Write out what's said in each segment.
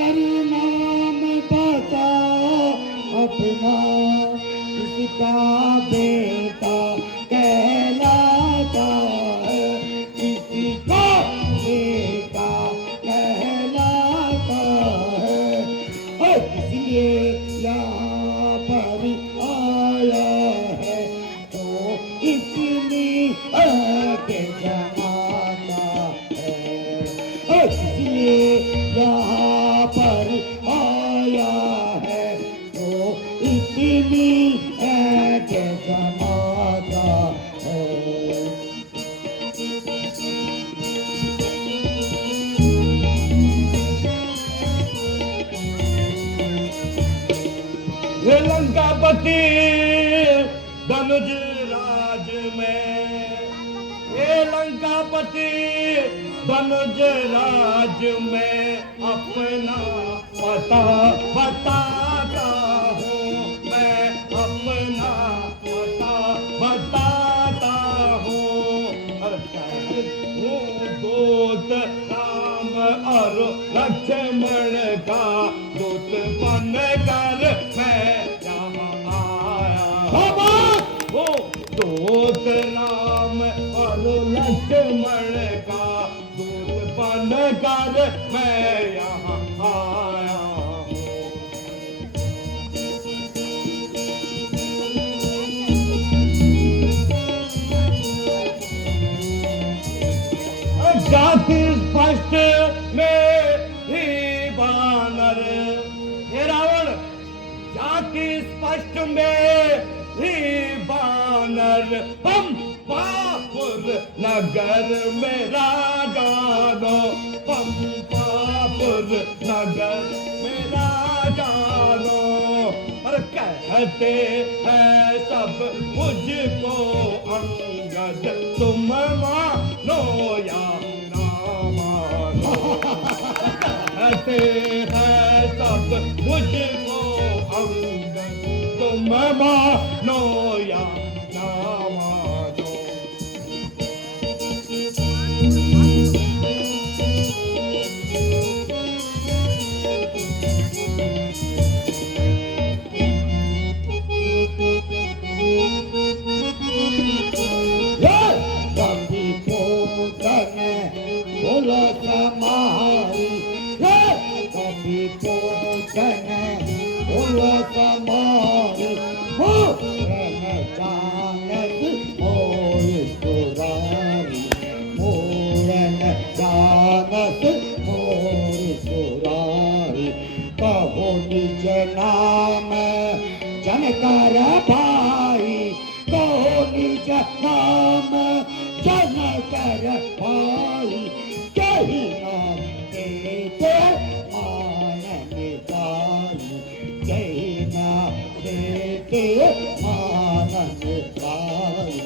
नाम बता अपना, किसका बेटा कहलाता है, किसी का बेटा कहलाता है। और इसलिए यहाँ पर आया है तो इसलिए आगे जमाता है। और इसलिए यहाँ पर आया है तो इसलिए आगे जमाता है। ये लंकापति धनुज राज में, ये लंकापति धनुज राज में अपना पता बताता हूँ, मैं अपना पता बताता हूँ। दूत राम और लक्ष्मण का दूत बन कर मैं यहाँ आया। वो दूत राम और लक्ष्मण का दूत बन कर मैं यहाँ आया हूँ। जाति स्पष्ट में ही बानर, हे रावण जाति स्पष्ट में ही बानर, हम पापुर नगर में राजानो, हम पापुर नगर में राजानो। और कहते हैं सब मुझको अंगद, तुम मानो या ना मानो। कहते हैं सब मुझको अंगद, तुम मानो या ना मानो। कभी पोतन बोलो समारी, कभी पोतन बोलो समारी, मोरन जानत मोर सुरारी, मोरन जानत मोर सुरारी। कहो निज नाम जनकर भाई, कहो निज नाम जनकर भाई, कही नाम देते आनंद पाई, कही नाम देते आनंद पाई।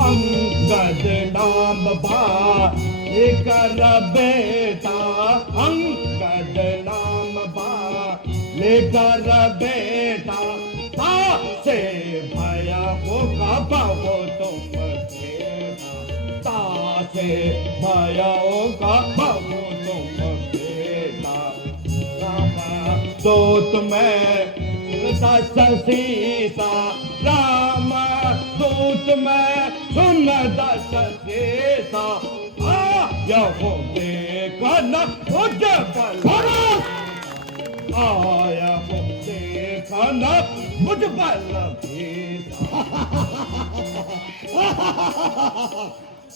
अंगद नाम बा लेकर बेटा, अंगद नाम बा लेकर बेटा, तासे भया होगा बाबो तुम बेटा, तासे भया होगा बाबो तुम बेटा। राम दूत में दस सीता, राम दूत में सुन दस सीता, यह देखना मुझे बल, आया वो देखना मुझ बल भीता।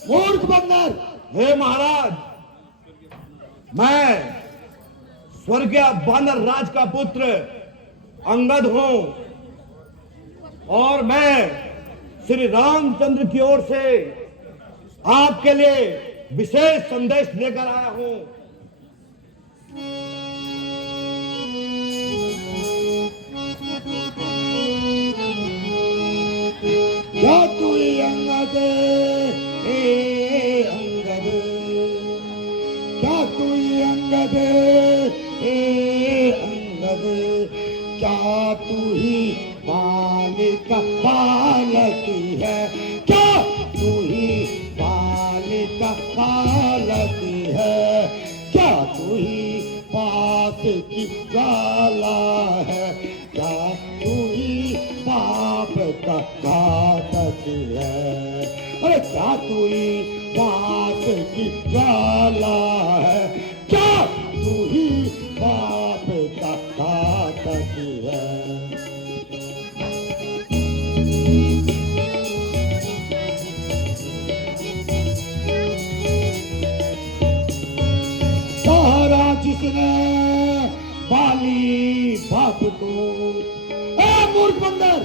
मूर्ख बंदर, हे महाराज, मैं स्वर्गीय वानर राज का पुत्र अंगद हूं और मैं श्री रामचंद्र की ओर से आपके लिए विशेष संदेश लेकर आया हूं। क्या तू अंगद, अंगद, क्या तू अंगद, अंगद, क्या तू ही बालिका बालकी है, क्या तू ही बालिका ज्वाला है, क्या तू ही पाप का घातक है? अरे क्या तू ही पाप की ज्वाला है, क्या तू ही पाप का घातक है? सारा जिसने बाली बाप को, ए मूर्ख बंदर,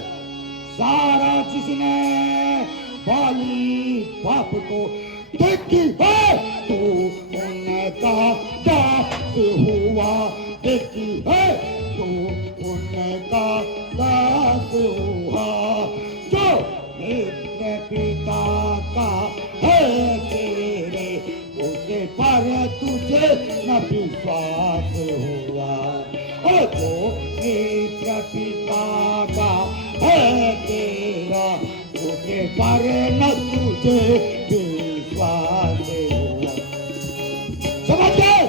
सारा जिसने बाली बाप को देखी है, तू उनका दास हुआ, देखी है तू उनका दास हुआ, जो नित्य पिता का है तेरे, उसे पर तुझे न विश्वास हुआ। और जो नित्य पिता का है तेरा, उसे पर न तुझे विश्वास हुआ। समझ गए?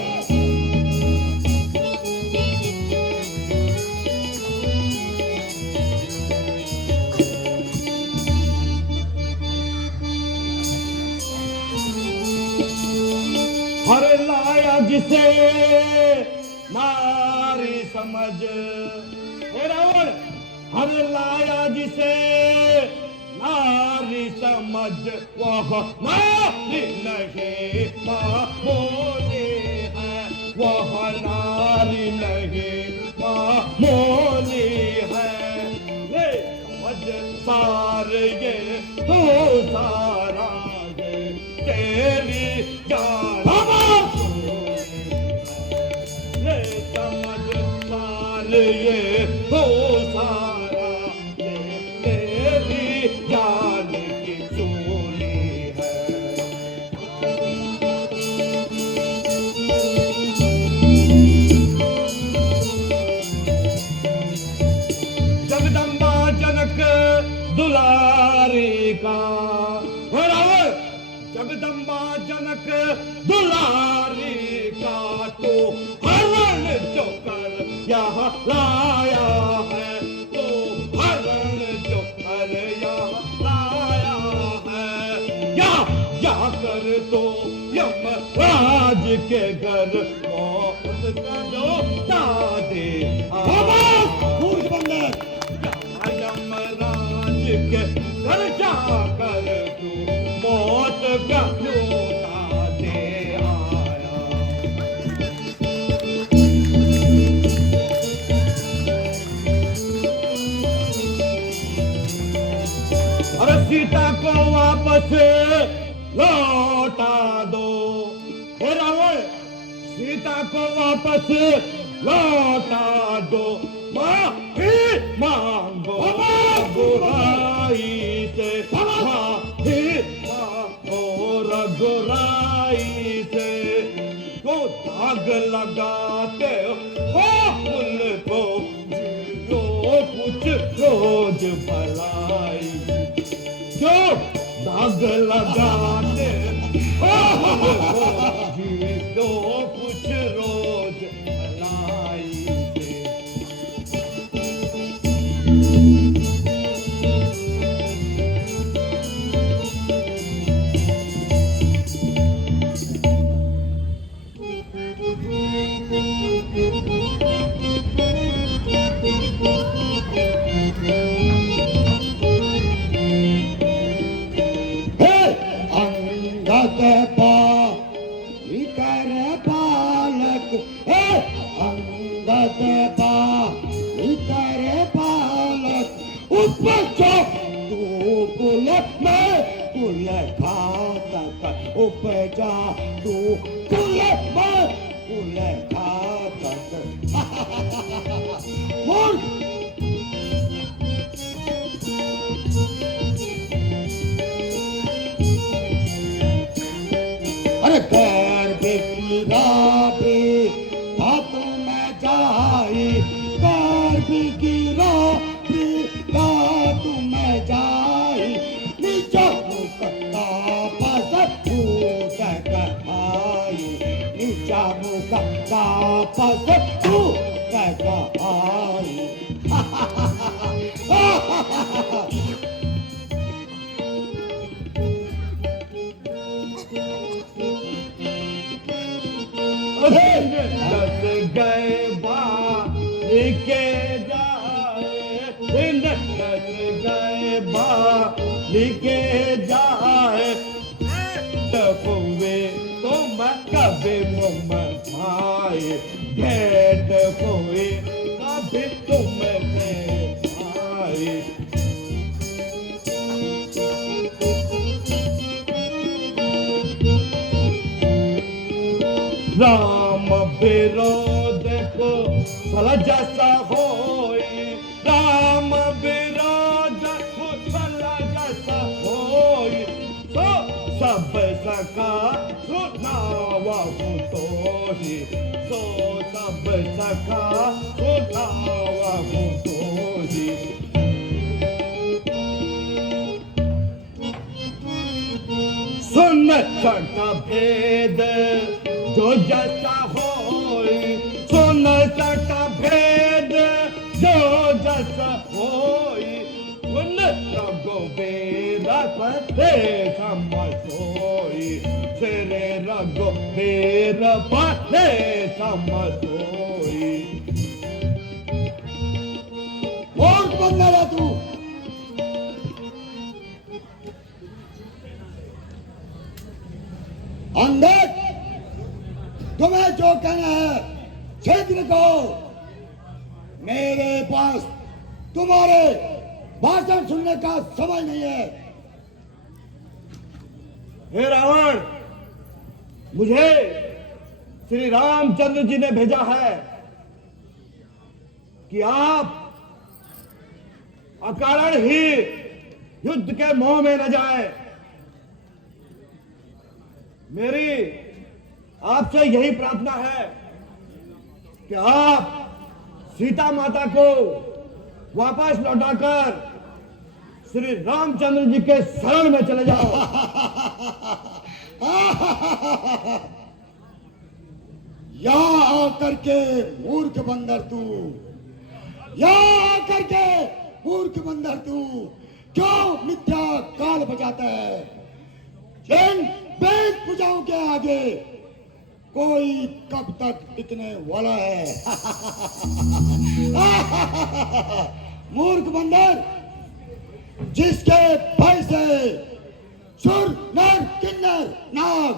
हर लाया जिसे नारी समझ, हे रावण, हर लाया जिसे नारी समझ, वह नारी नहीं मामूली है, वह नारी नहीं मामूली है। ये समझ सार ये तू सारा ये तेरी जान, ये हो सारा ये तेरी जान की चोरी है। जगदम्बा जनक दुलारी का, बराबर, जगदम्बा जनक दुलारी का तो हरण जो कर यहाँ लाया है, तो हरण जो कर यहाँ लाया है, या कर तो यमराज के घर मौत का जो दादे मूर्ख बंदर, यमराज के घर जाकर तू मौत का न्योता दे आया। अरे सीता को वापस लौटा दो, हे रावण, सीता को वापस लौटा दो, माफी मांगो रघुराई से, माफी मांगो रघुराई से, तो दाग लगाते हो फूल को, जो कुछ रोज भलाई, जो दाग लगाते हो जो कुछ रोज भलाई से। उपजा तू कुल में कुल घातक। मूर्ख, अरे गैर बेकीरा भी हाथ में जाई, गैर बेकीरा भी हाथ में जाई, नीचा मुकता बस तू नीचा मुकता बस तू कहाई। दस गए बारी के जाए, दस गए बारी के जाए, हुए तो मैं कभी मुम भाई, भेंट हुए कभी तुम भाई। राम विरोध को फल जैसा होए, राम विरोध को फल जैसा होए, तो सब सका सुनावा तो ही, तो सब सका सुनावा तो ही। सुन छठा भेद जो जैसा होए, सुन छठा भेद जो जैसा होए, सुन रगो बेरा पते समझोई, तेरे रगो बेरा पते समझोई। कौन बनना है तू? अंधे, तुम्हें जो कहना है क्षेत्र को, मेरे पास तुम्हारे भाषण सुनने का समय नहीं है। हे रावण, मुझे श्री रामचंद्र जी ने भेजा है कि आप अकारण ही युद्ध के मोह में न जाए। मेरी आपसे यही प्रार्थना है कि आप सीता माता को वापस लौटाकर श्री रामचंद्र जी के शरण में चले जाओ। यहाँ आकर के मूर्ख बंदर तू, यहाँ आकर के मूर्ख बंदर तू क्यों मिथ्या काल बजाता है? जिन वेद पूजाओं के आगे कोई कब तक टिकने वाला है? मूर्ख बंदर, जिसके भय से सुर नर किन्नर नाग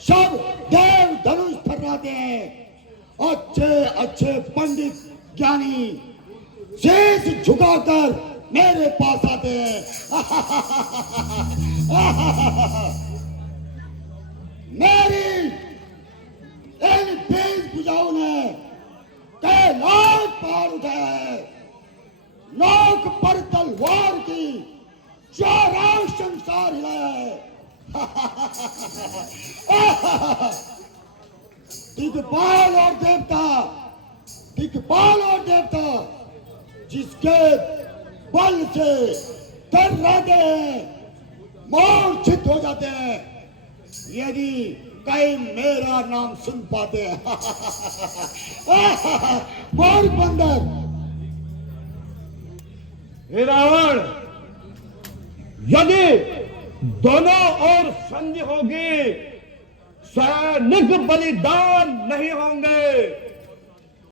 सब देव धनुष फहराते हैं, अच्छे अच्छे पंडित ज्ञानी शीश झुकाकर मेरे पास आते हैं। मेरी इन वेद पूजाओं ने कैलाश पार उठाया है, नोक पर तलवार की चारा संसार हिलाया है। दिग्पाल और देवता, दिग्पाल और देवता जिसके बल से डराते हैं, मूर्छित हो जाते हैं यदि कहीं मेरा नाम सुन पाते हैं। मूर्ख बंदर। हे रावण, यदि दोनों ओर संधि होगी, सैनिक बलिदान नहीं होंगे।